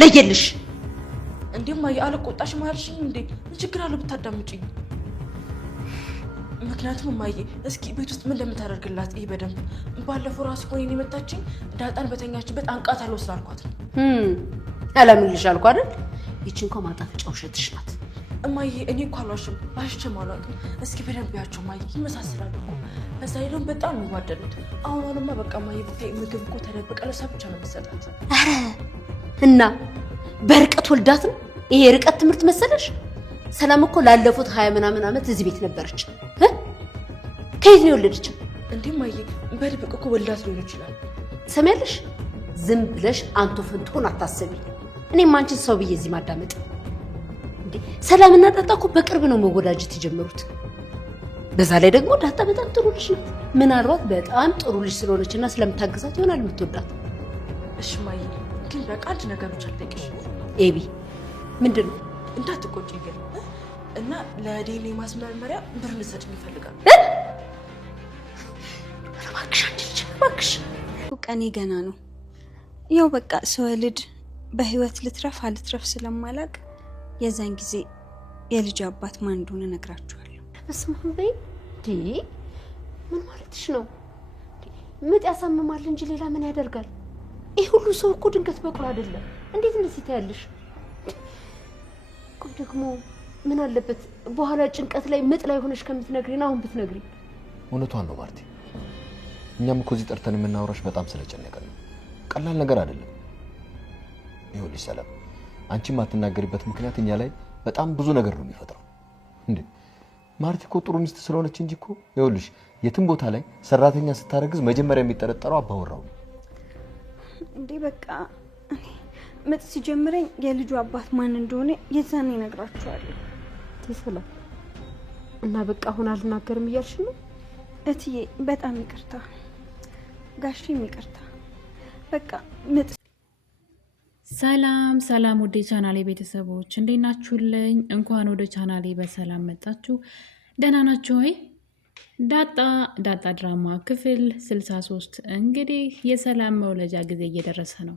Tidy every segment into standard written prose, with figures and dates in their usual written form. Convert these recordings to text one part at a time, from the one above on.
ለየልሽ እንዴማ ያልቆጣሽ ማልሽኝ እንዴ ችግር አለ ብታዳምጪኝ ምክንያቱም ማዬ እስኪ ቤት ውስጥ ምን ለምታደርግላት ይሄ በደንብ ባለፈው ራስ ሆኔን የመታችኝ ዳጣን በተኛችበት አንቃት አልወስላልኳት አላምልሽ አልኩ አይደል ይቺን እንኳን ማጣፈጫ ውሸትሽ ናት እማዬ እኔ እኮ አልዋሽም ባሽቼም አላውቅም እስኪ በደንብ ያቸው ማዬ ይመሳሰላሉ እኮ በዛ ይሉን በጣም የሚዋደዱት አሁንማ በቃ ማዬ ብታይ ምግብ እኮ ተደብቀ ለሷ ብቻ ነው የምትሰጣት ኧረ እና በርቀት ወልዳት ነው ይሄ ርቀት ትምህርት መሰለሽ ሰላም እኮ ላለፉት 20 ምናምን ዓመት እዚህ ቤት ነበረች ከየት ነው የወለደችው እንዴ ማዬ በድብቅ እኮ ወልዳት ሊሆን ይችላል ሰሚያለሽ ዝም ብለሽ አንቱ ፍንቱን አታስቢ እኔም አንቺን ሰው ብዬ እዚህ ማዳመጥ እንዴ ሰላምና ዳጣ እኮ በቅርብ ነው መወዳጀት የጀመሩት በዛ ላይ ደግሞ ዳጣ በጣም ጥሩ ልጅ ናት ምናልባት በጣም ጥሩ ልጅ ስለሆነችና ስለምታግዛት ይሆናል የምትወዳት እሺ ማዬ ግን በቃ አንድ ነገር ብቻ ልጠይቅሽ ኤቢ ምንድነው እንዳትቆጪ ግን እና ለዲኤንኤ ማስመርመሪያ ብር ልትሰጪኝ ይፈልጋል እባክሽ አንቺ ልጅ እባክሽ ቀኔ ገና ነው ያው በቃ ስወልድ በህይወት ልትረፍ አልትረፍ ስለማላቅ የዛን ጊዜ የልጅ አባት ማን እንደሆነ ነግራችኋለሁ እስማም በይ ምን ማለትሽ ነው ምጥ ያሳምማል እንጂ ሌላ ምን ያደርጋል ይሄ ሁሉ ሰው እኮ ድንገት በቁል አይደለም እንዴት እንደዚህ ታያለሽ ቆይ ደግሞ ምን አለበት በኋላ ጭንቀት ላይ ምጥ ላይ ሆነሽ ከምትነግሪና አሁን ብትነግሪ እውነቷን ነው ማርቲ እኛም እኮ እዚህ ጠርተን የምናወራሽ በጣም ስለጨነቀን ነው ቀላል ነገር አይደለም ይኸውልሽ ሰላም አንቺ ማትናገሪበት ምክንያት እኛ ላይ በጣም ብዙ ነገር ነው የሚፈጥረው እንዴ ማርቲ እኮ ጥሩ ሚስት ስለሆነች እንጂ እኮ ይኸውልሽ የትም ቦታ ላይ ሰራተኛ ስታረግዝ መጀመሪያ የሚጠረጠረው አባወራው እንዴ በቃ ምጥ ሲጀምረኝ የልጁ አባት ማን እንደሆነ የዛኔ ነግራችኋለሁ ሰላም እና በቃ አሁን አልናገርም እያልሽ ነው እትዬ በጣም ይቅርታ ጋሽም ይቅርታ በቃ ምጥ ሰላም ሰላም ወደ ቻናሌ ቤተሰቦች እንዴት ናችሁልኝ እንኳን ወደ ቻናሌ በሰላም መጣችሁ ደህና ናችሁ ወይ ዳጣ ድራማ ክፍል 63 እንግዲህ የሰላም መውለጃ ጊዜ እየደረሰ ነው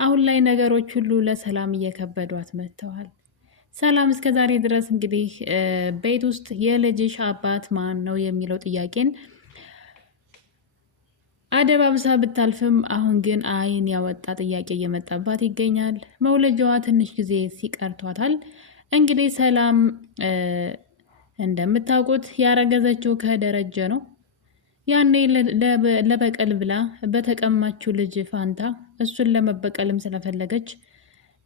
አሁን ላይ ነገሮች ሁሉ ለሰላም እየከበዷት መጥተዋል ሰላም እስከዛሬ ድረስ እንግዲህ ቤት ውስጥ የልጅሽ አባት ማን ነው የሚለው ጥያቄን አደባብሳ ብታልፍም አሁን ግን አይን ያወጣ ጥያቄ እየመጣባት ይገኛል መውለጃዋ ትንሽ ጊዜ ሲቀርቷታል እንግዲህ ሰላም እንደምታውቁት ያረገዘችው ከደረጀ ነው ያኔ ለበቀል ብላ በተቀማችው ልጅ ፋንታ እሱን ለመበቀልም ስለፈለገች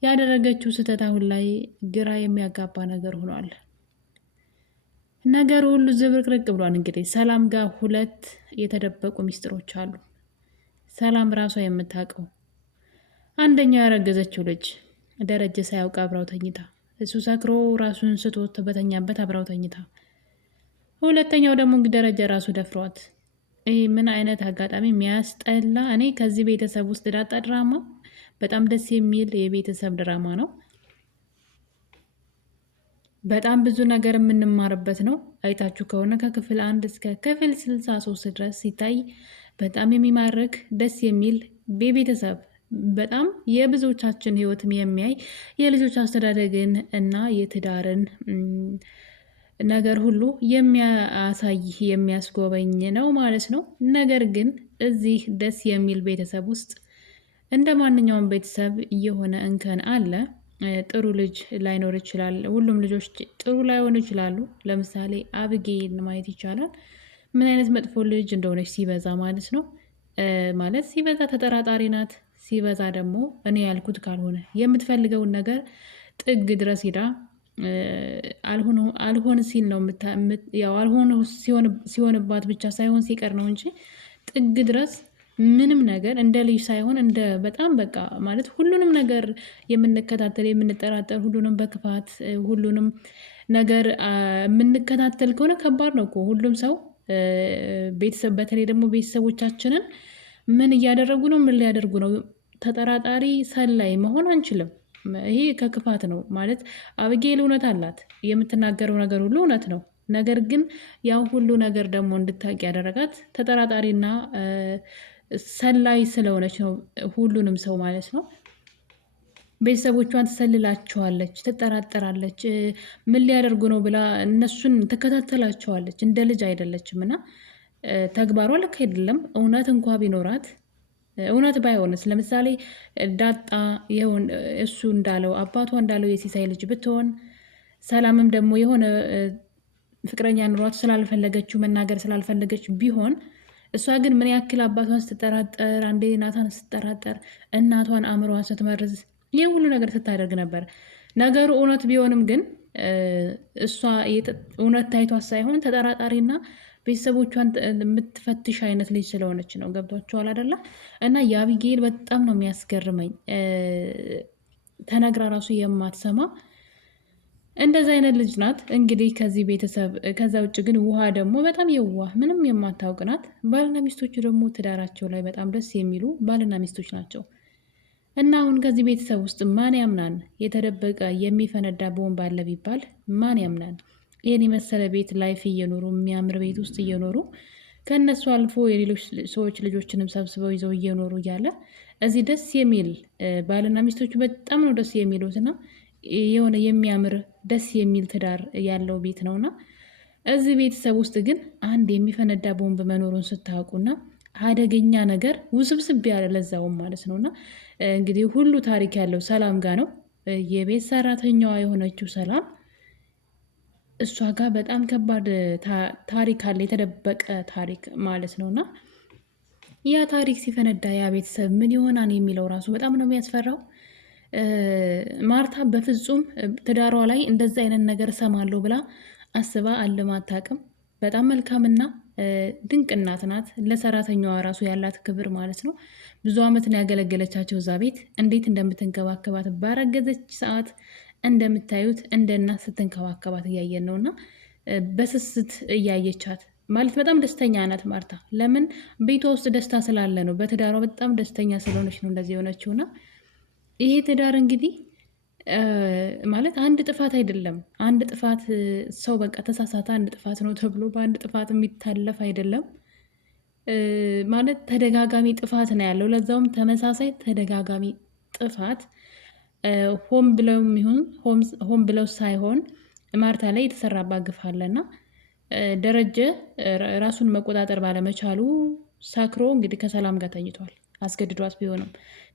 ያደረገችው ስህተት አሁን ላይ ግራ የሚያጋባ ነገር ሆኗል ነገር ሁሉ ዝብርቅርቅ ብሏል እንግዲህ ሰላም ጋር ሁለት የተደበቁ ሚስጥሮች አሉ ሰላም ራሷ የምታውቀው አንደኛው ያረገዘችው ልጅ ደረጀ ሳያውቅ አብራው ተኝታ እሱ ሰክሮ ራሱን ስቶት በተኛበት አብራው ተኝታ ሁለተኛው ደግሞ ደረጀ ራሱ ደፍሯት ምን አይነት አጋጣሚ የሚያስጠላ እኔ ከዚህ ቤተሰብ ውስጥ ዳጣ ድራማ በጣም ደስ የሚል የቤተሰብ ድራማ ነው በጣም ብዙ ነገር የምንማርበት ነው አይታችሁ ከሆነ ከክፍል 1 እስከ ክፍል 63 ድረስ ሲታይ በጣም የሚማርክ ደስ የሚል ቤተሰብ በጣም የብዙዎቻችን ህይወትም የሚያይ የልጆች አስተዳደግን እና የትዳርን ነገር ሁሉ የሚያሳይ የሚያስጎበኝ ነው ማለት ነው ነገር ግን እዚህ ደስ የሚል ቤተሰብ ውስጥ እንደ ማንኛውም ቤተሰብ የሆነ እንከን አለ ጥሩ ልጅ ላይኖር ይችላል ሁሉም ልጆች ጥሩ ላይሆኑ ይችላሉ ለምሳሌ አብጌል ማየት ይቻላል ምን አይነት መጥፎ ልጅ እንደሆነች ሲበዛ ማለት ነው ማለት ሲበዛ ተጠራጣሪ ናት ሲበዛ ደግሞ እኔ ያልኩት ካልሆነ የምትፈልገውን ነገር ጥግ ድረስ ሄዳ አልሆን ሲል ነው ያው አልሆን ሲሆንባት ብቻ ሳይሆን ሲቀር ነው እንጂ ጥግ ድረስ ምንም ነገር እንደ ልጅ ሳይሆን እንደ በጣም በቃ ማለት ሁሉንም ነገር የምንከታተል የምንጠራጠር ሁሉንም በክፋት ሁሉንም ነገር የምንከታተል ከሆነ ከባድ ነው እኮ ሁሉም ሰው ቤተሰብ በተለይ ደግሞ ቤተሰቦቻችንን ምን እያደረጉ ነው ምን ሊያደርጉ ነው ተጠራጣሪ ሰላይ መሆን አንችልም ይሄ ከክፋት ነው ማለት አብጌል እውነት አላት የምትናገረው ነገር ሁሉ እውነት ነው ነገር ግን ያው ሁሉ ነገር ደግሞ እንድታቂ ያደረጋት ተጠራጣሪና ሰላይ ስለሆነች ነው ሁሉንም ሰው ማለት ነው ቤተሰቦቿን ትሰልላቸዋለች፣ ትጠራጠራለች። ምን ሊያደርጉ ነው ብላ እነሱን ትከታተላቸዋለች። እንደ ልጅ አይደለችም እና ተግባሯ ልክ አይደለም። እውነት እንኳ ቢኖራት እውነት ባይሆንስ ለምሳሌ ዳጣ ይሁን እሱ እንዳለው አባቷ እንዳለው የሲሳይ ልጅ ብትሆን ሰላምም ደግሞ የሆነ ፍቅረኛ ኑሯት ስላልፈለገችው መናገር ስላልፈለገች ቢሆን እሷ ግን ምን ያክል አባቷን ስትጠራጠር፣ አንዴ እናቷን ስትጠራጠር፣ እናቷን አእምሯን ስትመርዝ ይህ ሁሉ ነገር ስታደርግ ነበር። ነገሩ እውነት ቢሆንም ግን እሷ እውነት ታይቷት ሳይሆን ተጠራጣሪና ቤተሰቦቿን የምትፈትሽ አይነት ልጅ ስለሆነች ነው። ገብቷቸዋል አይደለ? እና የአቢጌል በጣም ነው የሚያስገርመኝ። ተነግራ ራሱ የማትሰማ እንደዚ አይነት ልጅ ናት። እንግዲህ ከዚህ ቤተሰብ ከዛ ውጭ ግን ውሃ ደግሞ በጣም የዋህ ምንም የማታውቅ ናት። ባልና ሚስቶቹ ደግሞ ትዳራቸው ላይ በጣም ደስ የሚሉ ባልና ሚስቶች ናቸው። እና አሁን ከዚህ ቤተሰብ ውስጥ ማን ያምናን? የተደበቀ የሚፈነዳ ቦምብ አለ ቢባል ማን ያምናን? ይህን የመሰለ ቤት ላይፍ እየኖሩ የሚያምር ቤት ውስጥ እየኖሩ ከእነሱ አልፎ የሌሎች ሰዎች ልጆችንም ሰብስበው ይዘው እየኖሩ እያለ እዚህ ደስ የሚል ባልና ሚስቶቹ በጣም ነው ደስ የሚሉትና የሆነ የሚያምር ደስ የሚል ትዳር ያለው ቤት ነውና እዚህ ቤተሰብ ውስጥ ግን አንድ የሚፈነዳ ቦምብ መኖሩን ስታውቁና አደገኛ ነገር ውስብስብ ያለ ለዛውም ማለት ነውና እንግዲህ ሁሉ ታሪክ ያለው ሰላም ጋር ነው። የቤት ሰራተኛዋ የሆነችው ሰላም እሷ ጋር በጣም ከባድ ታሪክ አለ፣ የተደበቀ ታሪክ ማለት ነውና ያ ታሪክ ሲፈነዳ ያ ቤተሰብ ምን ይሆናል የሚለው ራሱ በጣም ነው የሚያስፈራው። ማርታ በፍጹም ትዳሯ ላይ እንደዛ አይነት ነገር እሰማለሁ ብላ አስባ አልማ አታውቅም። በጣም መልካምና ድንቅ እናት ናት። ለሰራተኛዋ ራሱ ያላት ክብር ማለት ነው። ብዙ ዓመት ነው ያገለገለቻቸው እዛ ቤት። እንዴት እንደምትንከባከባት ባረገዘች ሰዓት እንደምታዩት እንደ እናት ስትንከባከባት እያየን ነው። እና በስስት እያየቻት ማለት በጣም ደስተኛ ናት ማርታ። ለምን ቤቷ ውስጥ ደስታ ስላለ ነው። በትዳሯ በጣም ደስተኛ ስለሆነች ነው እንደዚህ የሆነችውና ይሄ ትዳር እንግዲህ ማለት አንድ ጥፋት አይደለም። አንድ ጥፋት ሰው በቃ ተሳሳተ አንድ ጥፋት ነው ተብሎ በአንድ ጥፋት የሚታለፍ አይደለም። ማለት ተደጋጋሚ ጥፋት ነው ያለው። ለዛውም ተመሳሳይ ተደጋጋሚ ጥፋት ሆን ብለው ይሁን ሆን ብለው ሳይሆን ማርታ ላይ የተሰራባት ግፍ አለና ደረጀ ራሱን መቆጣጠር ባለመቻሉ ሳክሮ እንግዲህ ከሰላም ጋር ተኝቷል። አስገድዷት ቢሆንም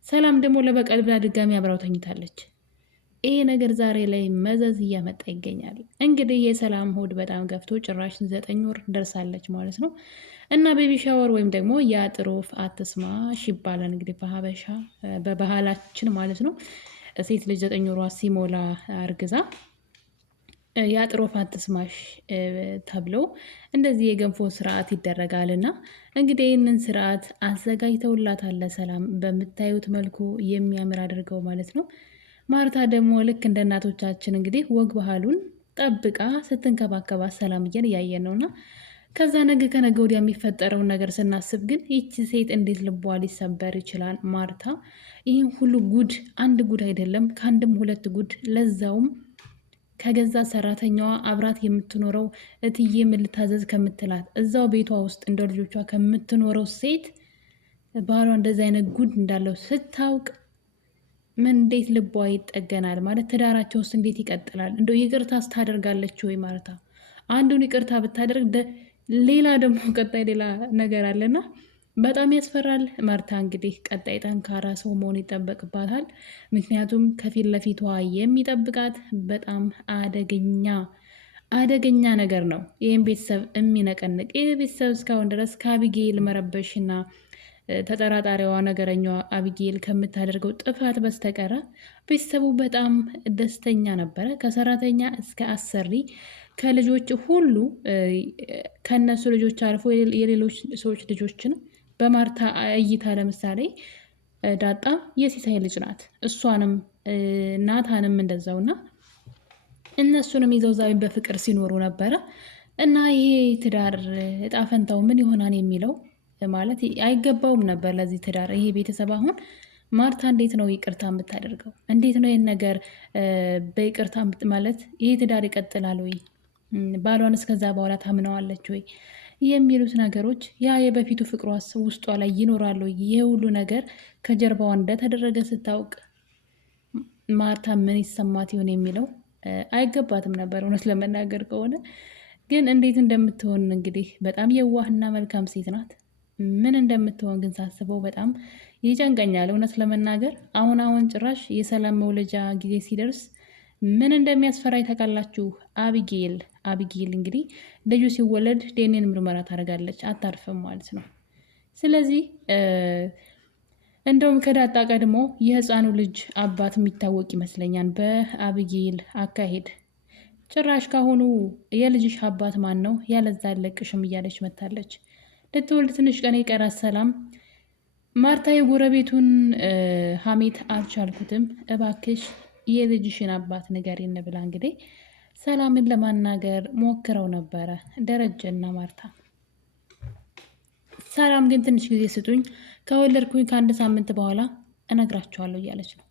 ሰላም ደግሞ ለበቀል ብላ ድጋሚ አብራው ተኝታለች። ይሄ ነገር ዛሬ ላይ መዘዝ እያመጣ ይገኛል። እንግዲህ የሰላም ሆድ በጣም ገፍቶ ጭራሽ 9 ወር ደርሳለች ማለት ነው። እና ቤቢ ሻወር ወይም ደግሞ የአጥር ወፍ አትስማሽ ይባላል እንግዲህ በሀበሻ በባህላችን ማለት ነው። ሴት ልጅ 9 ወሯ ሲሞላ አርግዛ የአጥር ወፍ አትስማሽ ተብሎ እንደዚህ የገንፎ ስርዓት ይደረጋልና እንግዲህ ይህንን ስርዓት አዘጋጅተውላታል ሰላም በምታዩት መልኩ የሚያምር አድርገው ማለት ነው። ማርታ ደግሞ ልክ እንደ እናቶቻችን እንግዲህ ወግ ባህሉን ጠብቃ ስትንከባከባት ሰላምዬን እያየን ነውና ከዛ ነገ ከነገ ወዲያ የሚፈጠረውን ነገር ስናስብ ግን ይቺ ሴት እንዴት ልቧ ሊሰበር ይችላል? ማርታ ይህን ሁሉ ጉድ አንድ ጉድ አይደለም ከአንድም 2 ጉድ ለዛውም ከገዛ ሰራተኛዋ አብራት የምትኖረው እትዬ ምን ልታዘዝ ከምትላት እዛው ቤቷ ውስጥ እንደ ልጆቿ ከምትኖረው ሴት ባሏ እንደዚህ አይነት ጉድ እንዳለው ስታውቅ ምን እንዴት ልቧ ይጠገናል? ማለት ትዳራቸው ውስጥ እንዴት ይቀጥላል? እንደው ይቅርታ ስታደርጋለች ወይ ማርታ? አንዱን ይቅርታ ብታደርግ ሌላ ደግሞ ቀጣይ ሌላ ነገር አለና በጣም ያስፈራል። ማርታ እንግዲህ ቀጣይ ጠንካራ ሰው መሆን ይጠበቅባታል። ምክንያቱም ከፊት ለፊቷ የሚጠብቃት በጣም አደገኛ ነገር ነው። ይህም ቤተሰብ የሚነቀንቅ ይህ ቤተሰብ እስካሁን ድረስ ከአቢጌል መረበሽና ተጠራጣሪዋ ነገረኛዋ አቢጌል ከምታደርገው ጥፋት በስተቀረ ቤተሰቡ በጣም ደስተኛ ነበረ። ከሰራተኛ እስከ አሰሪ ከልጆች ሁሉ ከነሱ ልጆች አልፎ የሌሎች ሰዎች ልጆችን በማርታ እይታ ለምሳሌ ዳጣ የሲሳይ ልጅ ናት። እሷንም ናታንም እንደዛውና እነሱንም ይዘው ዛሬ በፍቅር ሲኖሩ ነበረ እና ይሄ ትዳር እጣ ፈንታው ምን ይሆናል የሚለው ማለት አይገባውም ነበር ለዚህ ትዳር። ይሄ ቤተሰብ አሁን ማርታ እንዴት ነው ይቅርታ የምታደርገው? እንዴት ነው ይህን ነገር በይቅርታ ማለት ይሄ ትዳር ይቀጥላል ወይ? ባሏን እስከዛ በኋላ ታምነዋለች ወይ የሚሉት ነገሮች ያ የበፊቱ ፍቅሯ ውስጧ ላይ ይኖራሉ። ይሄ ሁሉ ነገር ከጀርባዋ እንደተደረገ ስታውቅ ማርታ ምን ይሰማት ይሆን የሚለው አይገባትም ነበር እውነት ለመናገር ከሆነ ግን እንዴት እንደምትሆን እንግዲህ በጣም የዋህና መልካም ሴት ናት። ምን እንደምትሆን ግን ሳስበው በጣም ይጨንቀኛል እውነት ለመናገር አሁን ጭራሽ የሰላም መውለጃ ጊዜ ሲደርስ ምን እንደሚያስፈራኝ ታውቃላችሁ? አቢጌል እንግዲህ ልጁ ሲወለድ ዴኔን ምርመራ ታደርጋለች፣ አታርፍም ማለት ነው። ስለዚህ እንደውም ከዳጣ ቀድሞ የህፃኑ ልጅ አባት የሚታወቅ ይመስለኛል በአቢጌል አካሄድ። ጭራሽ ካሁኑ የልጅሽ አባት ማን ነው? ያለዛ አለቅሽም እያለች መታለች። ልትወልድ ትንሽ ቀን የቀራት ሰላም ማርታ የጎረቤቱን ሀሜት አልቻልኩትም፣ እባክሽ የልጅሽን አባት ንገሪን ብላ እንግዲህ ሰላምን ለማናገር ሞክረው ነበረ ደረጀና ማርታ። ሰላም ግን ትንሽ ጊዜ ስጡኝ፣ ከወለድኩኝ ከ1 ሳምንት በኋላ እነግራቸዋለሁ እያለች ነው።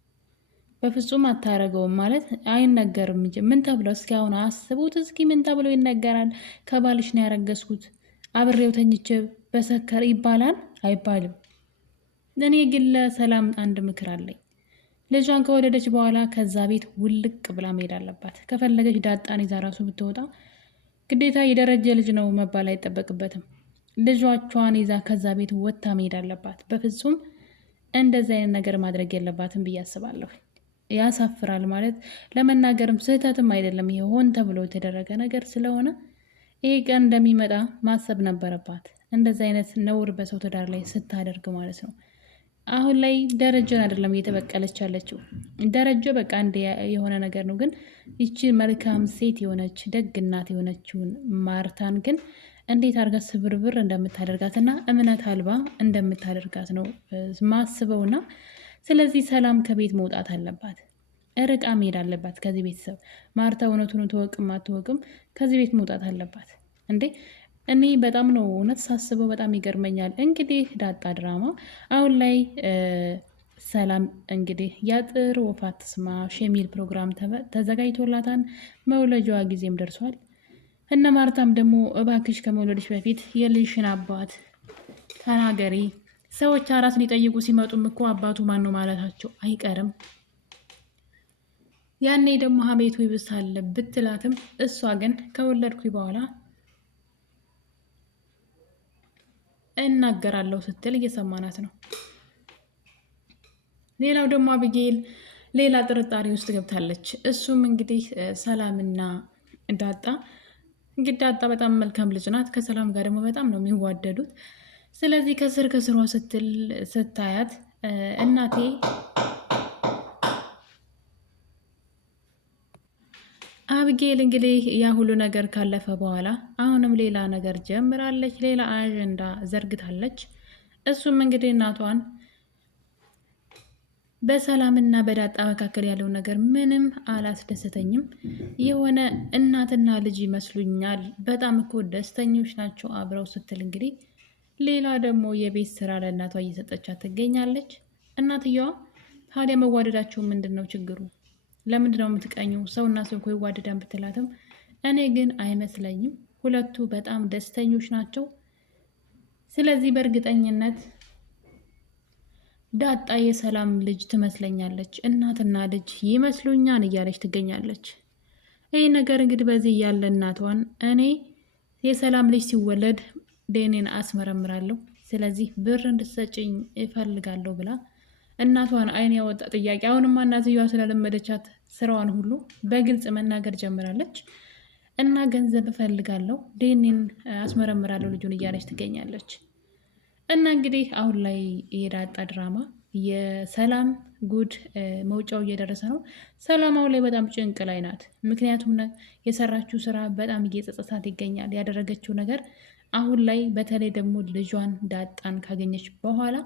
በፍጹም አታረገውም ማለት አይነገርም እንጂ ምን ተብሎ እስኪ አሁን አስቡት እስኪ ምን ተብሎ ይነገራል? ከባልሽ ነው ያረገዝኩት አብሬው ተኝቼ በሰከር ይባላል አይባልም። እኔ ግን ለሰላም አንድ ምክር አለኝ። ልጇን ከወለደች በኋላ ከዛ ቤት ውልቅ ብላ መሄድ አለባት። ከፈለገች ዳጣን ይዛ ራሱ ብትወጣ ግዴታ የደረጀ ልጅ ነው መባል አይጠበቅበትም። ልጇቿን ይዛ ከዛ ቤት ወጥታ መሄድ አለባት። በፍጹም እንደዚህ አይነት ነገር ማድረግ የለባትም ብዬ አስባለሁ። ያሳፍራል ማለት ለመናገርም ስህተትም አይደለም። ይሄ ሆን ተብሎ የተደረገ ነገር ስለሆነ ይሄ ቀን እንደሚመጣ ማሰብ ነበረባት። እንደዚህ አይነት ነውር በሰው ትዳር ላይ ስታደርግ ማለት ነው። አሁን ላይ ደረጀን አይደለም እየተበቀለች ያለችው። ደረጀ በቃ አንድ የሆነ ነገር ነው። ግን ይቺ መልካም ሴት የሆነች ደግ እናት የሆነችውን ማርታን ግን እንዴት አድርጋ ስብርብር እንደምታደርጋትና እምነት አልባ እንደምታደርጋት ነው ማስበውና ስለዚህ ሰላም ከቤት መውጣት አለባት። ርቃ መሄድ አለባት ከዚህ ቤተሰብ። ማርታ እውነቱን ተወቅም አትወቅም ከዚህ ቤት መውጣት አለባት። እንዴ እኔ በጣም ነው እውነት ሳስበው በጣም ይገርመኛል። እንግዲህ ዳጣ ድራማ አሁን ላይ ሰላም እንግዲህ የአጥር ወፍ አትስማሽ የሚል ፕሮግራም ተዘጋጅቶላታል። መውለጃዋ ጊዜም ደርሷል። እነ ማርታም ደግሞ እባክሽ ከመውለድሽ በፊት የልጅሽን አባት ተናገሪ። ሰዎች አራስ ሊጠይቁ ሲመጡም እኮ አባቱ ማን ነው ማለታቸው አይቀርም። ያኔ ደግሞ ሀሜቱ ይብሳል ብትላትም እሷ ግን ከወለድኩ በኋላ እናገራለሁ ስትል እየሰማናት ነው። ሌላው ደግሞ አቢጌል ሌላ ጥርጣሬ ውስጥ ገብታለች። እሱም እንግዲህ ሰላምና ዳጣ እንግዲህ ዳጣ በጣም መልካም ልጅ ናት። ከሰላም ጋር ደግሞ በጣም ነው የሚዋደዱት። ስለዚህ ከስር ከስሯ ስትል ስታያት እናቴ አቢጌል እንግዲህ ያ ሁሉ ነገር ካለፈ በኋላ አሁንም ሌላ ነገር ጀምራለች። ሌላ አጀንዳ ዘርግታለች። እሱም እንግዲህ እናቷን በሰላምና በዳጣ መካከል ያለው ነገር ምንም አላስደሰተኝም። የሆነ እናትና ልጅ ይመስሉኛል። በጣም እኮ ደስተኞች ናቸው አብረው ስትል እንግዲህ ሌላ ደግሞ የቤት ስራ ለእናቷ እየሰጠቻት ትገኛለች። እናትየዋ ታዲያ መዋደዳቸው ምንድን ነው ችግሩ? ለምንድን ነው የምትቀኙ? ሰውና ሰው እኮ ይዋደዳን ብትላትም እኔ ግን አይመስለኝም። ሁለቱ በጣም ደስተኞች ናቸው። ስለዚህ በእርግጠኝነት ዳጣ የሰላም ልጅ ትመስለኛለች፣ እናትና ልጅ ይመስሉኛን እያለች ትገኛለች። ይህ ነገር እንግዲህ በዚህ ያለ እናቷን እኔ የሰላም ልጅ ሲወለድ ዴኔን አስመረምራለሁ፣ ስለዚህ ብር እንድትሰጭኝ እፈልጋለሁ ብላ እናቷን አይን ያወጣ ጥያቄ አሁንማ እናትየዋ ስለለመደቻት ስራዋን ሁሉ በግልጽ መናገር ጀምራለች። እና ገንዘብ እፈልጋለሁ፣ ዴኔን አስመረምራለሁ ልጁን እያለች ትገኛለች። እና እንግዲህ አሁን ላይ የዳጣ ድራማ የሰላም ጉድ መውጫው እየደረሰ ነው። ሰላም አሁን ላይ በጣም ጭንቅ ላይ ናት። ምክንያቱም የሰራችው ስራ በጣም እየጸጸታት ይገኛል። ያደረገችው ነገር አሁን ላይ በተለይ ደግሞ ልጇን ዳጣን ካገኘች በኋላ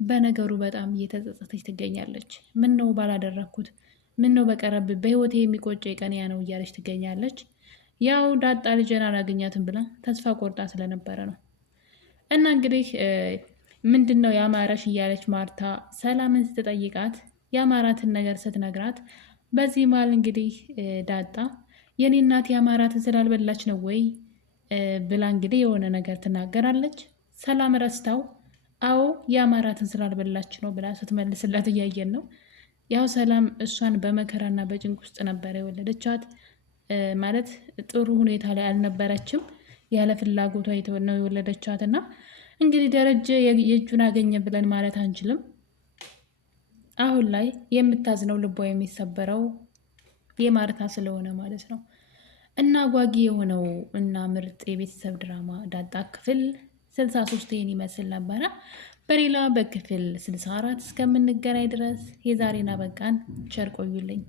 በነገሩ በጣም እየተጸጸተች ትገኛለች። ምን ነው ባላደረግኩት፣ ምን ነው በቀረብ፣ በህይወቴ የሚቆጨኝ ቀን ያ ነው እያለች ትገኛለች። ያው ዳጣ ልጅን አላገኛትም ብላ ተስፋ ቆርጣ ስለነበረ ነው። እና እንግዲህ ምንድን ነው ያማረሽ እያለች ማርታ ሰላምን ስትጠይቃት ያማራትን ነገር ስትነግራት፣ በዚህ መሀል እንግዲህ ዳጣ የኔ እናት ያማራትን ስላልበላች ነው ወይ ብላ እንግዲህ የሆነ ነገር ትናገራለች። ሰላም ረስታው አዎ ያማራትን ስላልበላች ነው ብላ ስትመልስላት እያየን ነው። ያው ሰላም እሷን በመከራና በጭንቅ ውስጥ ነበረ የወለደቻት። ማለት ጥሩ ሁኔታ ላይ አልነበረችም። ያለ ፍላጎቷ ነው የወለደቻት እና እንግዲህ ደረጀ የእጁን አገኘ ብለን ማለት አንችልም። አሁን ላይ የምታዝነው ልቧ የሚሰበረው የማርታ ስለሆነ ማለት ነው። እና አጓጊ የሆነው እና ምርጥ የቤተሰብ ድራማ ዳጣ ክፍል 63 ይህን ይመስል ነበረ። በሌላ በክፍል 64 እስከምንገናኝ ድረስ የዛሬን አበቃን። ቸር ቆዩልኝ።